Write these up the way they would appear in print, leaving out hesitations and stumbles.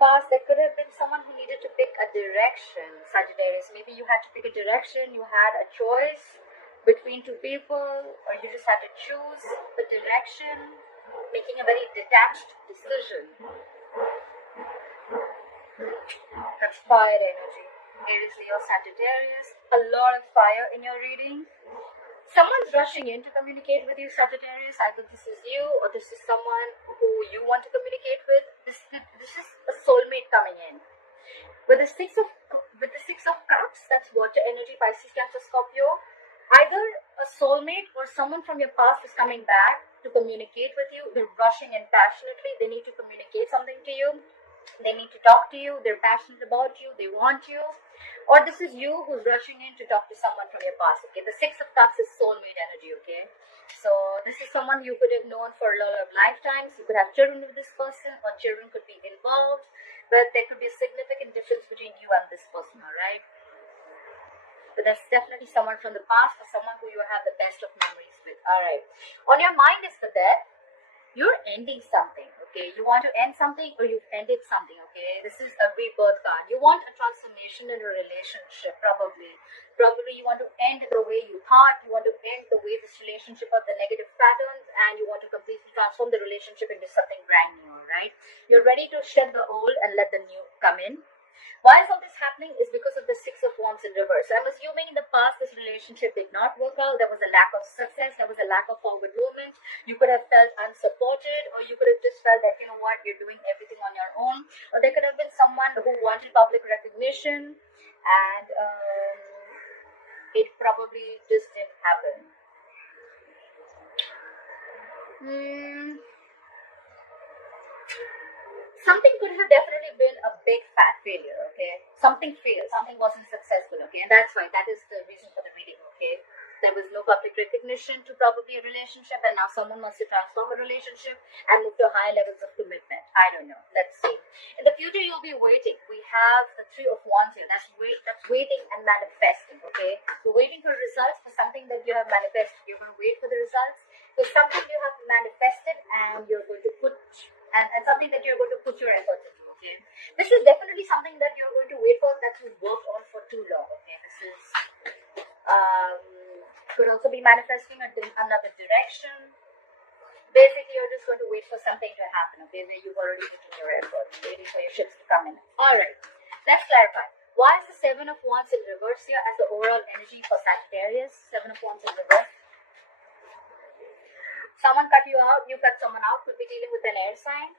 past, there could have been someone who needed to pick a direction, Sagittarius. Maybe you had to pick a direction, you had a choice between two people, or you just had to choose a direction, making a very detached decision. That's fire energy. Aries, Leo, Sagittarius. A lot of fire in your reading. Someone's rushing in to communicate with you, Sagittarius. Either this is you or this is someone who you want to communicate with. This is a soulmate coming in. With the six of cups, that's water energy, Pisces, Cancer, Scorpio. Either a soulmate or someone from your past is coming back to communicate with you. They're rushing in passionately. They need to communicate something to you. They need to talk to you. They're passionate about you. They want you. Or this is you who's rushing in to talk to someone from your past. Okay, the Six of Cups is soulmate energy. Okay, so this is someone you could have known for a lot of lifetimes. You could have children with this person, or children could be involved. But there could be a significant difference between you and this person. All right. But that's definitely someone from the past, or someone who you have the best of memories with. All right. On your mind is the death. You're ending something, okay? You want to end something, or you've ended something, okay? This is a rebirth card. You want a transformation in a relationship, probably. Probably you want to end the way you thought. You want to end the way this relationship of the negative patterns, and you want to completely transform the relationship into something brand new, right? You're ready to shed the old and let the new come in. Why is all this happening is because of the Six of Wands in reverse. I'm assuming in the past this relationship did not work out. There was a lack of success. There was a lack of forward movement. You could have felt unsupported, or you could have just felt that, you know what, you're doing everything on your own. Or there could have been someone who wanted public recognition, and it probably just didn't happen. Something could have definitely been a big fat failure, okay? Something failed, something wasn't successful, okay? And that's why, that is the reason for the reading, okay? There was no public recognition to probably a relationship, and now someone wants to transform a relationship and move to higher levels of commitment. I don't know. Let's see. In the future, you'll be waiting. We have the Three of Wands here. That's waiting and manifesting, okay? You're waiting for results for something that you have manifested. You're going to wait for the results for something you have manifested, and you're going to put... And something that you're going to put your efforts into, okay? This is definitely something that you're going to wait for, that you worked on for too long, okay? This is, could also be manifesting in another direction. Basically, you're just going to wait for something to happen, okay? Where you've already put in your efforts, waiting for your ships to come in. Alright, let's clarify. Why is the Seven of Wands in reverse here as the overall energy for Sagittarius? Seven of Wands in reverse. Someone cut you out, you cut someone out, could be dealing with an air sign.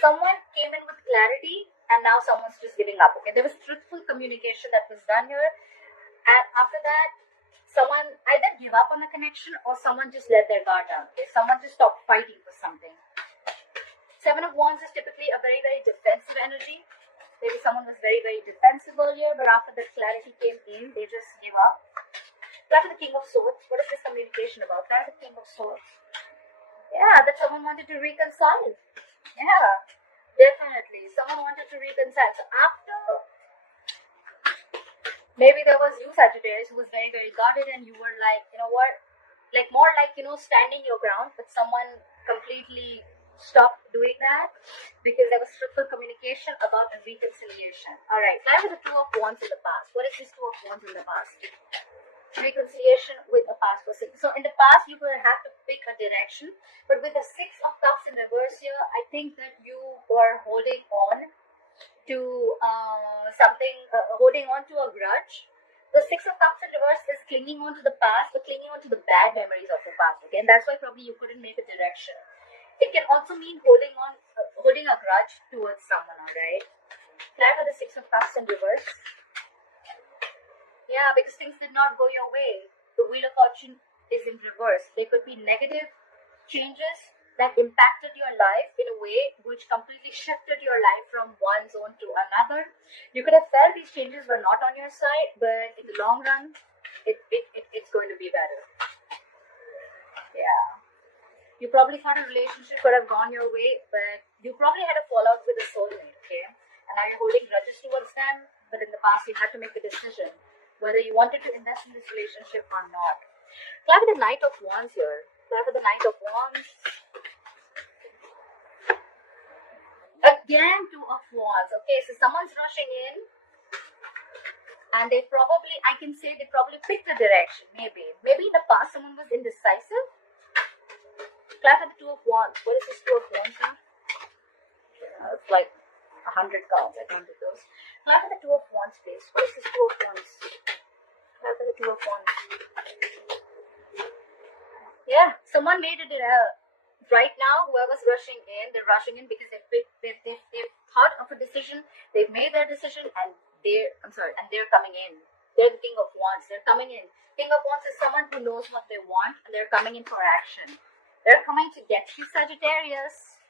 Someone came in with clarity, and now someone's just giving up, okay? There was truthful communication that was done here, and after that, someone either give up on the connection, or someone just let their guard down, okay? Someone just stopped fighting for something. Seven of Wands is typically a very, very defensive energy. Maybe someone was very, very defensive earlier, but after the clarity came in, they just gave up. Look at the King of Swords. What is this communication about? Look at the King of Swords. Yeah, that someone wanted to reconcile. Yeah, definitely. Someone wanted to reconcile. So after, maybe there was you, Sagittarius, who was very, very guarded, and you were like, you know what? Like more like, you know, standing your ground, but someone completely stopped doing that because there was truthful communication about a reconciliation. Alright, so I have the Two of Wands in the past. What is this Two of Wands in the past? Reconciliation with a past person. So in the past, you will have to pick a direction, but with the Six of Cups in reverse here, I think that you were holding on to something, holding on to a grudge. The Six of Cups in reverse is clinging on to the past, but clinging on to the bad memories of the past, okay? And that's why probably you couldn't make a direction. It can also mean holding on, holding a grudge towards someone, alright? Flag for the Six of Cups in reverse. Yeah, because things did not go your way. The Wheel of Fortune is in reverse. There could be negative changes that impacted your life in a way which completely shifted your life from one zone to another. You could have felt these changes were not on your side, but in the long run, it's going to be better. Yeah. You probably thought a relationship could have gone your way, but you probably had a fallout with a soulmate, okay? And now you're holding grudges towards them, but in the past you had to make a decision whether you wanted to invest in this relationship or not. Clap with the Knight of Wands here. Clap with the Knight of Wands. Again, Two of Wands. Okay, so someone's rushing in, and they probably, I can say they probably picked a direction. Maybe in the past someone was indecisive. Clap at the Two of Wands. What is this Two of Wands now? It's like 100 cards. I can't do those. Clap at the Two of Wands, please. What is this Two of Wands? Clap at the Two of Wands. Yeah, someone made it right now. Whoever's rushing in, they're rushing in because they've thought of a decision. They've made their decision, and they're coming in. They're the King of Wands. They're coming in. King of Wands is someone who knows what they want, and they're coming in for action. They're coming to get you, Sagittarius.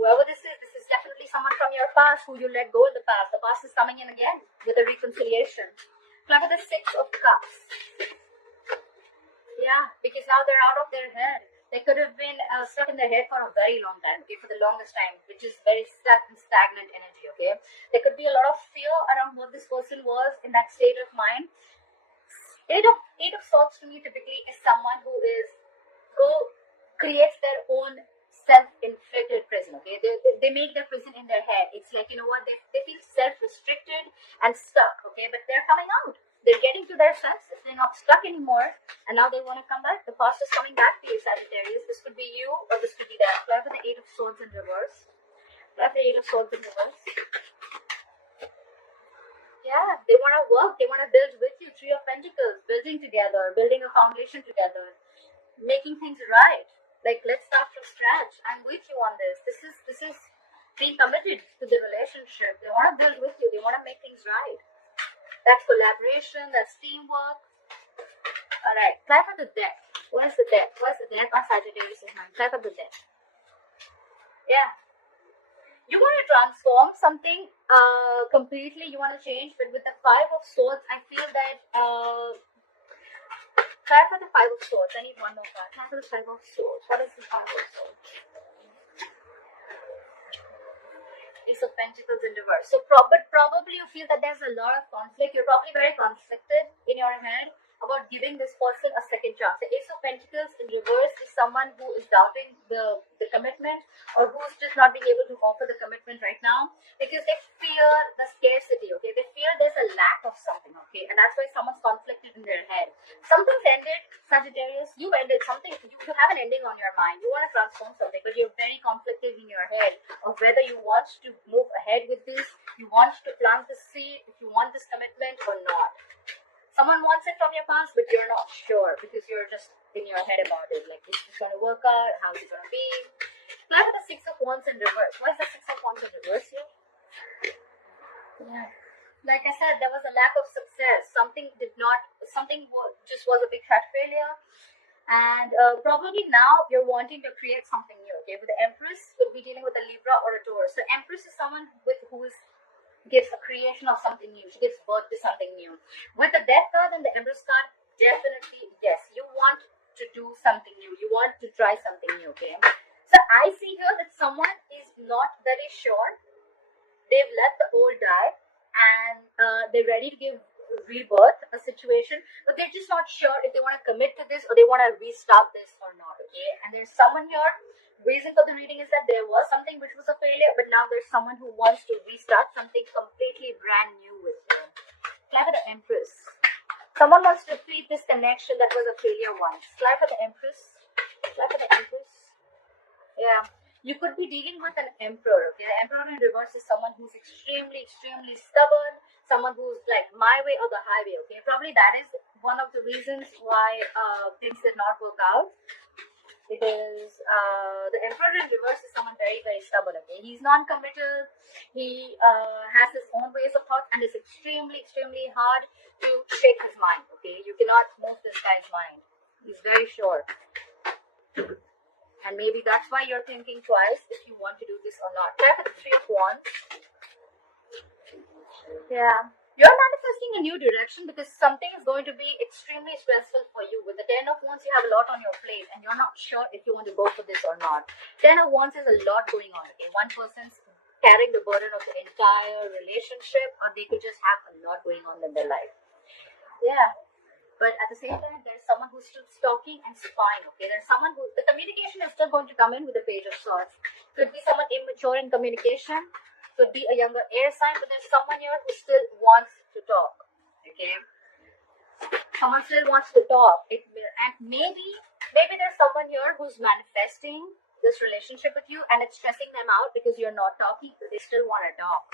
Whoever this is definitely someone from your past who you let go in the past. The past is coming in again with a reconciliation. Look at the Six of Cups. Yeah, because now they're out of their head. They could have been stuck in their head for a very long time, okay, for the longest time, which is very stuck and stagnant energy, okay. There could be a lot of fear around what this person was in that state of mind. Eight of Swords to me typically is someone who creates their own self-inflicted prison, okay. They make their prison in their head. It's like, you know what, they feel self-restricted and stuck, okay, but they're coming out. They're getting to their senses. They're not stuck anymore, and now they want to come back. The past is coming back to you, Sagittarius. This could be you, or this could be that. Play for the Eight of Swords in reverse. Play for the Eight of Swords in reverse. Yeah, they want to work. They want to build with you. Three of Pentacles, building together, building a foundation together, making things right. Like, let's start from scratch. I'm with you on this. This is being committed to the relationship. They want to build with you. They want to make things right. That's collaboration, that's teamwork. Alright, try for the deck. Where's the deck? Where's the deck on Sagittarius' mind? Try for the deck. Yeah. You want to transform something completely, you want to change, but with the Five of Swords, I feel that try for the Five of Swords. I need one more card. Try for the Five of Swords. What is the Five of Swords? Ace of Pentacles in reverse. So probably you feel that there's a lot of conflict. You're probably very conflicted in your head about giving this person a second chance. The Ace of Pentacles in reverse is someone who is doubting the commitment, or who's just not being able to offer the commitment right now because they fear the scarcity, okay? They fear there's a lack of something, okay? And that's why someone's conflicted in their head. Something's ended, Sagittarius. You ended something. You have an ending on your mind. You want to transform something, but you're very conflicted in your head of whether you want to move ahead with this, you want to plant the seed, if you want this commitment or not. Someone wants it from your past, but you're not sure because you're just in your head about it. Like, is this going to work out? How's it going to be? Play with the Six of Wands in reverse. Why is the Six of Wands in reverse here? Yeah. Like I said, there was a lack of success. Something just was a big fat failure. And probably now you're wanting to create something new, okay? With the Empress, could be dealing with a Libra or a Taurus. So Empress is someone who gives a creation of something new. She gives birth to something new. With the Death card and the Empress card, definitely, yes, you want to do something new. You want to try something new, okay? So I see here that someone is not very sure. They've let the old die, and they're ready to give rebirth a situation, but they're just not sure if they want to commit to this or they want to restart this or not, okay? And there's someone here. Reason for the reading is that there was something which was a failure, but now there's someone who wants to restart something completely brand new with you. Fly for the Empress. Someone wants to repeat this connection that was a failure once. Fly for the Empress. Fly for the Empress. Yeah. You could be dealing with an Emperor. Okay? The Emperor in reverse is someone who's extremely stubborn. Someone who's like my way or the highway. Okay. Probably that is one of the reasons why things did not work out. Because the Emperor in reverse is someone very stubborn, okay? He's non-committal, he has his own ways of thought, and it's extremely hard to shake his mind, okay? You cannot move this guy's mind. He's very sure. And maybe that's why you're thinking twice if you want to do this or not. Try for the Three of Wands. Yeah. You're manifesting a new direction because something is going to be extremely stressful for you. With the Ten of Wands, you have a lot on your plate and you're not sure if you want to go for this or not. Ten of Wands is a lot going on. Okay? One person's carrying the burden of the entire relationship, or they could just have a lot going on in their life. Yeah. But at the same time, there's someone who's still stalking and spying, okay? There's someone who, the communication is still going to come in with the Page of Swords. Could be someone immature in communication, could be a younger air sign, but there's someone here who still wants to talk, okay? Someone still wants to talk. And maybe there's someone here who's manifesting this relationship with you and it's stressing them out because you're not talking, but they still want to talk.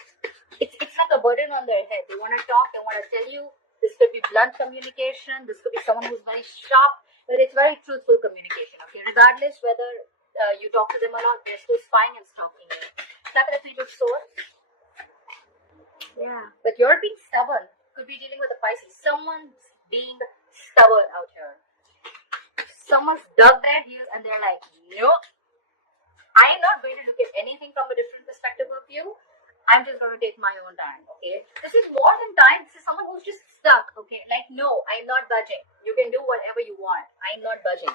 It's like a burden on their head. They want to talk, they want to tell you. This could be blunt communication. This could be someone who's very sharp, but it's very truthful communication. Okay, regardless whether you talk to them or not, they're still spying and stalking you. Slap at the Page of Swords. Yeah, but you're being stubborn. Could be dealing with a Pisces. Someone's being stubborn out here. Someone's dug their heels and they're like, no, I'm not going to look at anything from a different perspective of you. I'm just going to take my own time, okay? This is more than time. This is someone who's just stuck, okay? Like, no, I'm not budging. You can do whatever you want. I'm not budging.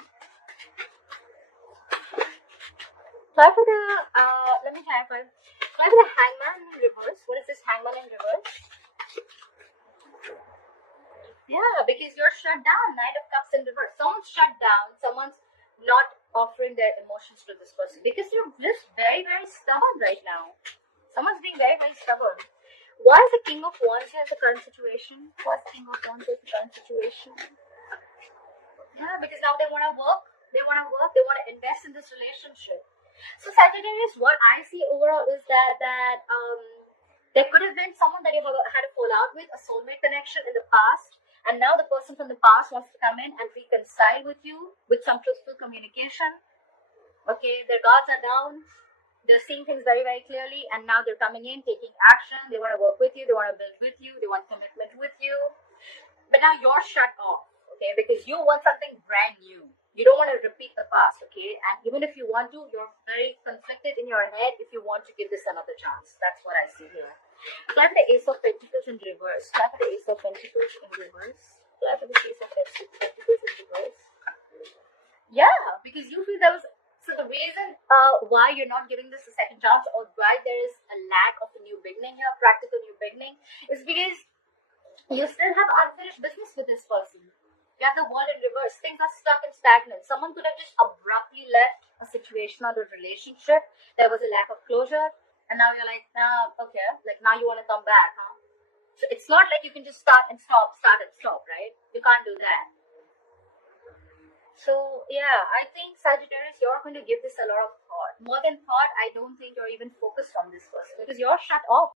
Try for the, let me clarify. Try for the Hangman in reverse. What is this Hangman in reverse? Yeah, because you're shut down. Knight of Cups in reverse. Someone's shut down. Someone's not offering their emotions to this person because you're just very, very stubborn right now. Someone's being very, very stubborn. Why is the King of Wands here in the current situation? Why is the King of Wands here in the current situation? Yeah, because now they want to work. They want to invest in this relationship. So Sagittarius, what I see overall is that there could have been someone that you had a fallout with, a soulmate connection in the past. And now the person from the past wants to come in and reconcile with you with some truthful communication. Okay, their guards are down. They're seeing things very, very clearly, and now they're coming in, taking action. They want to work with you. They want to build with you. They want commitment with you. But now you're shut off, okay? Because you want something brand new. You don't want to repeat the past, okay? And even if you want to, you're very conflicted in your head if you want to give this another chance. That's what I see here. Try for the Ace of Pentacles in reverse. Try for the Ace of Pentacles in reverse. Try for the Ace of Pentacles in reverse. Yeah, because you feel there was... So the reason why you're not giving this a second chance or why there is a lack of a new beginning here, practical new beginning, is because you still have unfinished business with this person. You have the World in reverse. Things are stuck and stagnant. Someone could have just abruptly left a situation or a relationship. There was a lack of closure. And now you're like, okay, like now you want to come back, huh? So it's not like you can just start and stop, right? You can't do that. So, yeah, I think Sagittarius, you're going to give this a lot of thought. More than thought, I don't think you're even focused on this person because you're shut off.